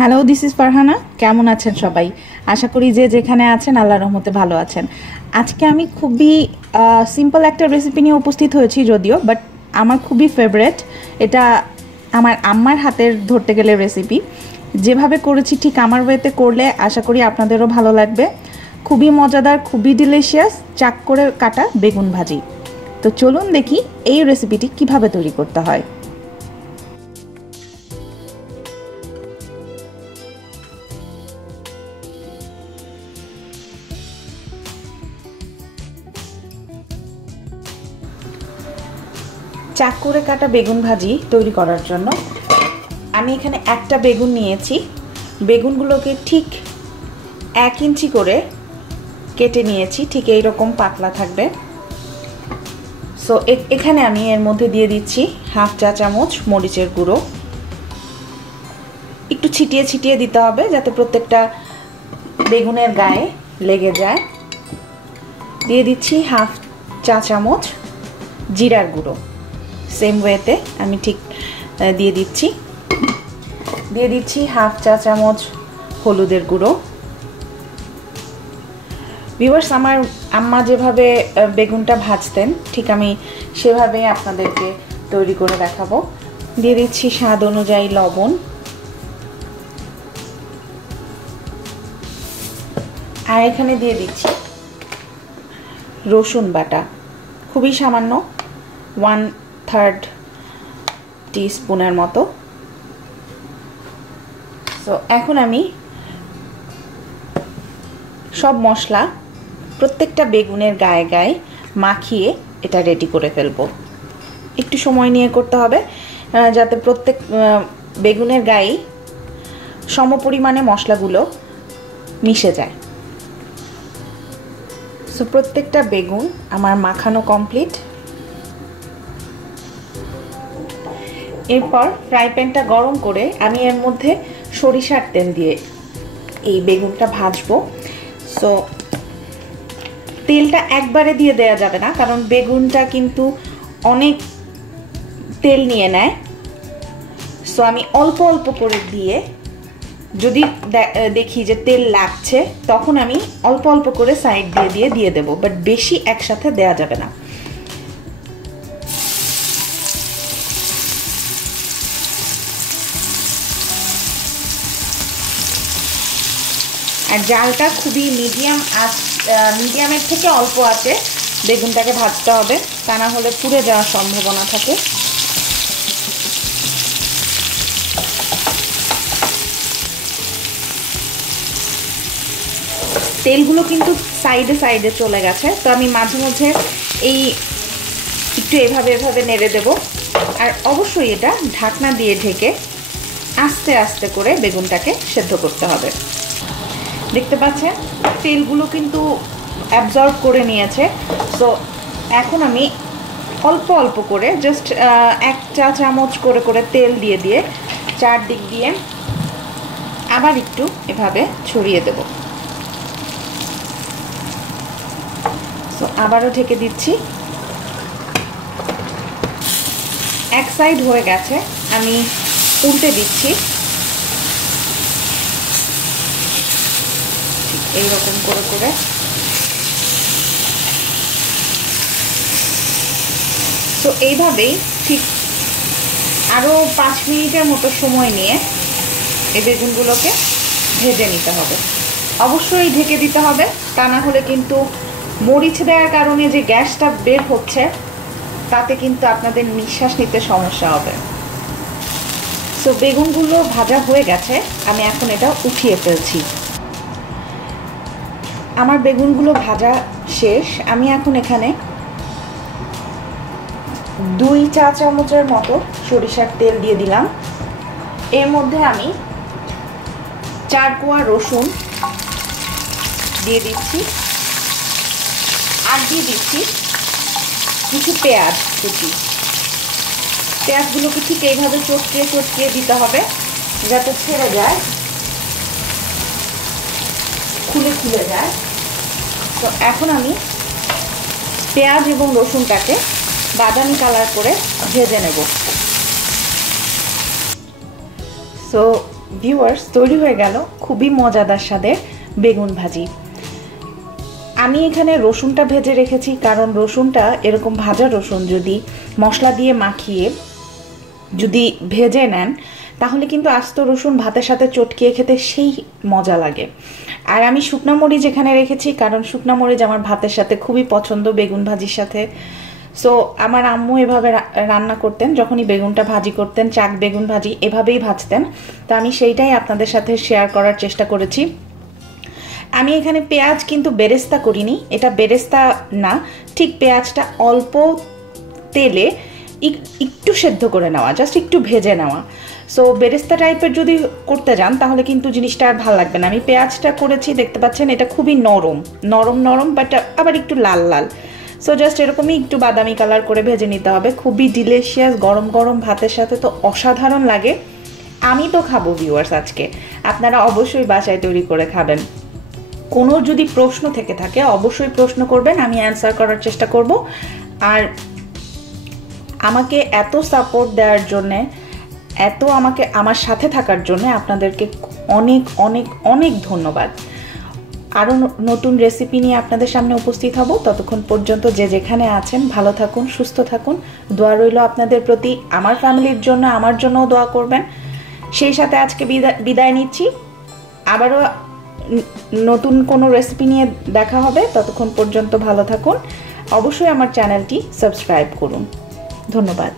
Hello, this is Farhana. কেমন আছেন সবাই? আশা করি যে যেখানে আছেন আল্লাহর রহমতে ভালো আছেন। আজকে আমি খুবই সিম্পল একটা রেসিপি নিয়ে উপস্থিত হয়েছি, যদিও বাট আমার খুবই ফেভারেট। এটা আমার আম্মার হাতের ধরতে গেলে রেসিপি। যেভাবে করেছি ঠিক আমার ওয়েতে করলে আশা করি আপনাদেরও ভালো লাগবে। খুবই মজাদার, খুবই ডিলিশিয়াস চাক করে কাটা বেগুন ভাজি। তো চলুন দেখি এই রেসিপিটি কিভাবে তৈরি করতে হয়। চাক করে কাটা বেগুন ভাজি তৈরি করার জন্য আমি এখানে একটা বেগুন নিয়েছি। বেগুনগুলোকে ঠিক 1 ইঞ্চি করে কেটে নিয়েছি, ঠিক এইরকম পাতলা থাকবে। সো এখানে আমি এর মধ্যে দিয়ে দিচ্ছি 1/2 চা চামচ মরিচের গুঁড়ো। একটু ছিটিয়ে ছিটিয়ে দিতে হবে যাতে প্রত্যেকটা বেগুনের গায়ে লেগে যায়। দিয়ে দিচ্ছি 1/2 চা চামচ জিরার গুঁড়ো। সেম ওয়েতে আমি ঠিক দিয়ে দিচ্ছি 1/2 চা চামচ হলুদের গুঁড়ো। ভিউয়ার্স, আমার আম্মা যেভাবে বেগুনটা ভাজতেন ঠিক আমি সেভাবে আপনাদেরকে তৈরি করে দেখাবো। দিয়ে দিচ্ছি স্বাদ অনুযায়ী লবণ, আর এখানে দিয়ে দিচ্ছি রসুন বাটা, খুবই সামান্য 1/3 টিস্পুনের মতো। তো এখন আমি সব মশলা প্রত্যেকটা বেগুনের গায়ে গায়ে মাখিয়ে এটা রেডি করে ফেলবো। একটু সময় নিয়ে করতে হবে যাতে প্রত্যেক বেগুনের গায়ে সমপরিমাণে মশলাগুলো মিশে যায়। সো প্রত্যেকটা বেগুন আমার মাখানো কমপ্লিট। এরপর ফ্রাই প্যানটা গরম করে আমি এর মধ্যে সরিষার তেল দিয়ে এই বেগুনটা ভাজবো। সো তেলটা একবারে দিয়ে দেওয়া যাবে না, কারণ বেগুনটা কিন্তু অনেক তেল নিয়ে নেয়। সো আমি অল্প অল্প করে দিয়ে, যদি দেখি যে তেল লাগছে তখন আমি অল্প অল্প করে সাইড দিয়ে দিয়ে দেবো, বাট বেশি একসাথে দেওয়া যাবে না। আর জালটা খুবই মিডিয়ামের থেকে অল্প আছে বেগুনটাকে ভাজতে হবে, তা না হলে পুড়ে যাওয়ার সম্ভাবনা থাকে। তেলগুলো কিন্তু সাইডে সাইডে চলে গেছে, তো আমি মাঝে মধ্যে এই একটু এভাবে এভাবে নেড়ে দেব। আর অবশ্যই এটা ঢাকনা দিয়ে ঢেকে আস্তে আস্তে করে বেগুনটাকে সেদ্ধ করতে হবে। দেখতে পাচ্ছেন তেলগুলো কিন্তু অ্যাবজর্ব করে নিয়েছে। সো এখন আমি অল্প অল্প করে জাস্ট 1 চা চামচ করে করে তেল দিয়ে দিয়ে চারদিক দিয়ে আবার একটু এভাবে ছড়িয়ে দেব। সো আবারও ঢেকে দিচ্ছি। এক সাইড হয়ে গেছে, আমি উল্টে দিচ্ছি এইরকম করে করে। তো এইভাবেই ঠিক আরও 5 মিনিটের মতো সময় নিয়ে এই বেগুনগুলোকে ভেজে নিতে হবে। অবশ্যই ঢেকে দিতে হবে, তা না হলে কিন্তু মরিচ দেওয়ার কারণে যে গ্যাসটা বের হচ্ছে তাতে কিন্তু আপনাদের নিঃশ্বাস নিতে সমস্যা হবে। সো বেগুনগুলো ভাজা হয়ে গেছে, আমি এখন এটা উঠিয়ে ফেলছি। আমার বেগুনগুলো ভাজা শেষ। আমি এখন এখানে 2 চা চামচের মতো সরিষার তেল দিয়ে দিলাম। এর মধ্যে আমি 4 কোয়া রসুন দিয়ে দিচ্ছি, আর দিয়ে দিচ্ছি কিছু পেঁয়াজ কুচি। পেঁয়াজগুলোকে ঠিক এইভাবে চটকিয়ে চটকিয়ে দিতে হবে যাতে ছেড়ে যায়, খুলে খুলে যায়। তো এখন আমি পেঁয়াজ এবং রসুনটাকে বাদামি কালার করে ভেজে নেব। সো ভিউয়ার্স, তৈরি হয়ে গেল খুবই মজাদার স্বাদের বেগুন ভাজি। আমি এখানে রসুনটা ভেজে রেখেছি, কারণ রসুনটা এরকম ভাজা রসুন যদি মশলা দিয়ে মাখিয়ে যদি ভেজে নেন তাহলে কিন্তু আস্ত রসুন ভাতের সাথে চটকিয়ে খেতে সেই মজা লাগে। আর আমি শুকনো মরিচ এখানে রেখেছি, কারণ শুকনো মরিচ আমার ভাতের সাথে খুবই পছন্দ বেগুন ভাজির সাথে। সো আমার আম্মু এভাবে রান্না করতেন, যখনই বেগুনটা ভাজি করতেন, চাক বেগুন ভাজি এভাবেই ভাজতেন। তো আমি সেইটাই আপনাদের সাথে শেয়ার করার চেষ্টা করেছি। আমি এখানে পেঁয়াজ কিন্তু বেরেস্তা করিনি, এটা বেরেস্তা না, ঠিক পেঁয়াজটা অল্প তেলে একটু সেদ্ধ করে নেওয়া, জাস্ট একটু ভেজে নেওয়া। সো বেরেস্তা টাইপের যদি করতে যান তাহলে কিন্তু জিনিসটা আর ভালো লাগবে না। আমি পেঁয়াজটা করেছি, দেখতে পাচ্ছেন এটা খুবই নরম নরম নরম, বাট আবার একটু লাল লাল। সো জাস্ট এরকমই একটু বাদামি কালার করে ভেজে নিতে হবে। খুবই ডিলিশিয়াস, গরম গরম ভাতের সাথে তো অসাধারণ লাগে। আমি তো খাবো ভিউয়ার্স আজকে, আপনারা অবশ্যই বাসায় তৈরি করে খাবেন। কোনো যদি প্রশ্ন থেকে থাকে অবশ্যই প্রশ্ন করবেন, আমি অ্যান্সার করার চেষ্টা করব। আর আমাকে এত সাপোর্ট দেওয়ার জন্যে, এত আমাকে আমার সাথে থাকার জন্য আপনাদেরকে অনেক অনেক অনেক ধন্যবাদ। আরও নতুন রেসিপি নিয়ে আপনাদের সামনে উপস্থিত হব। ততক্ষণ পর্যন্ত যে যেখানে আছেন ভালো থাকুন, সুস্থ থাকুন। দোয়া রইল আপনাদের প্রতি, আমার ফ্যামিলির জন্য, আমার জন্যও দোয়া করবেন। সেই সাথে আজকে বিদায় নিচ্ছি। আবারও নতুন কোনো রেসিপি নিয়ে দেখা হবে। ততক্ষণ পর্যন্ত ভালো থাকুন। অবশ্যই আমার চ্যানেলটি সাবস্ক্রাইব করুন। ধন্যবাদ।